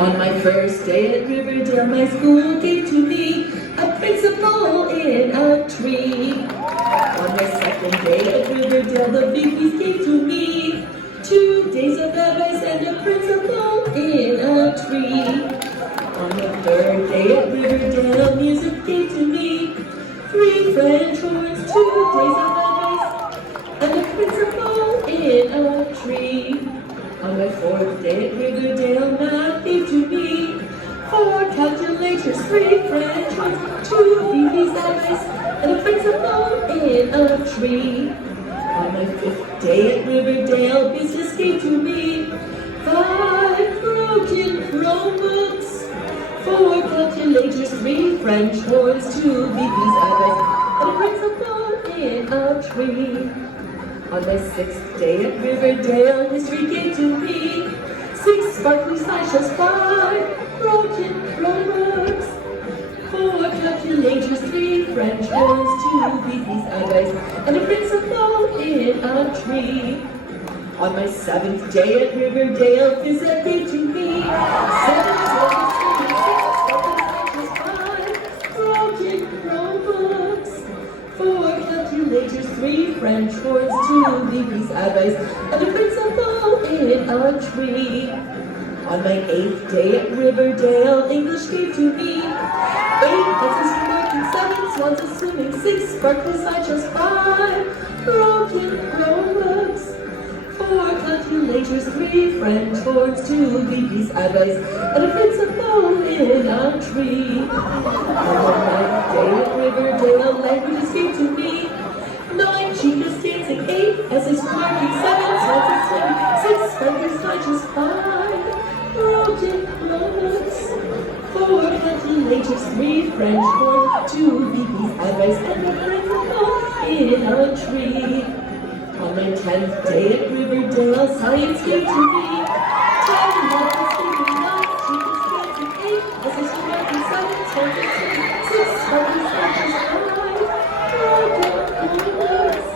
On my first day at Riverdale, my school gave to me a principal in a tree. On my second day at Riverdale, the Biggies gave to me 2 days of advice and a principal in a tree. On the third day at Riverdale, music gave to me 3 French horns, 2 days of advice, and a principal in a tree. On my fourth day at Riverdale, math gave to me 4 calculators, 3 French horns, 2 BB's advice, and a principal in a tree. On my fifth day at Riverdale, business gave to me 5 broken Chromebooks, 4 calculators, 3 French horns, 2 BB's advice, and a principal in a tree. On my sixth day at Riverdale, history gave to me 6 sparkly sideshows, 5 broken Chromebooks, 4 calculators, 3 French horns, 2 BB's advice, and a principal in a tree. On my 7th day at Riverdale, phys gave to me 7 broken Chromebooks, 4 calculators, 3 French horns, 2 BB's advice, and a principal in a tree. On my 8th day at Riverdale, English gave to me 8 pencils for marking, 7 swans of swimming, 6 sparkly sideshows, 5 broken Chromebooks, 4 calculators, 3 French horns, 2 BB's advice, and a principal in a tree. On the 9th day at Riverdale, languages gave to me 9 chicas dancing, 8 essays for marking, 7 swans of swimming, 6 sparkly sideshows, 5 broken Chromebooks, 4 calculators, 3 French horns, 2 BB's advice, and a principal in a tree. On my 10th day at Riverdale, science gave to me 10 levels, 9 chicas dancing, 8 essays for marking, 7 swans of swimming, 6 sparkly sideshows, 5 broken Chromebooks,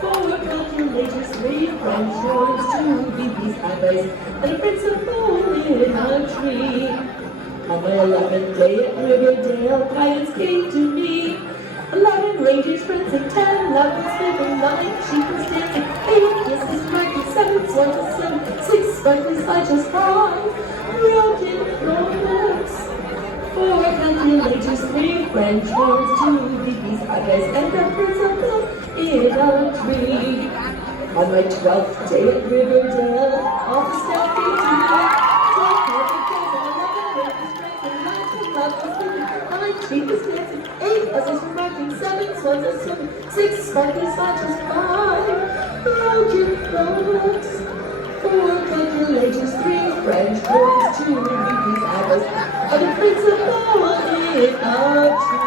4 calculators, 3 French horns, 2 BB's advice, and a principal in a tree. On my 11th day at Riverdale, guidance gave to me 11 reindeers prancing, 10 levels living, 9 chicas dancing, 8 kisses marking, 7 swans of swimming, 6 sparkly sideshows, 5 broken Chromebooks, 4 calculators, 3 French horns, 2 BB's advice, and a principal in a tree. On my 12th day at Riverdale, all the staff gave to me 12 perfect days and 11 reindeers prancing, 9 levels living, 9 chicas dancing, 8 essays for marking, 7 swans of swimming, 6 sparkly sideshows, 5 broken Chromebooks, 4 calculators, 3 French horns, 2 BB's advice, and a principal in a tree.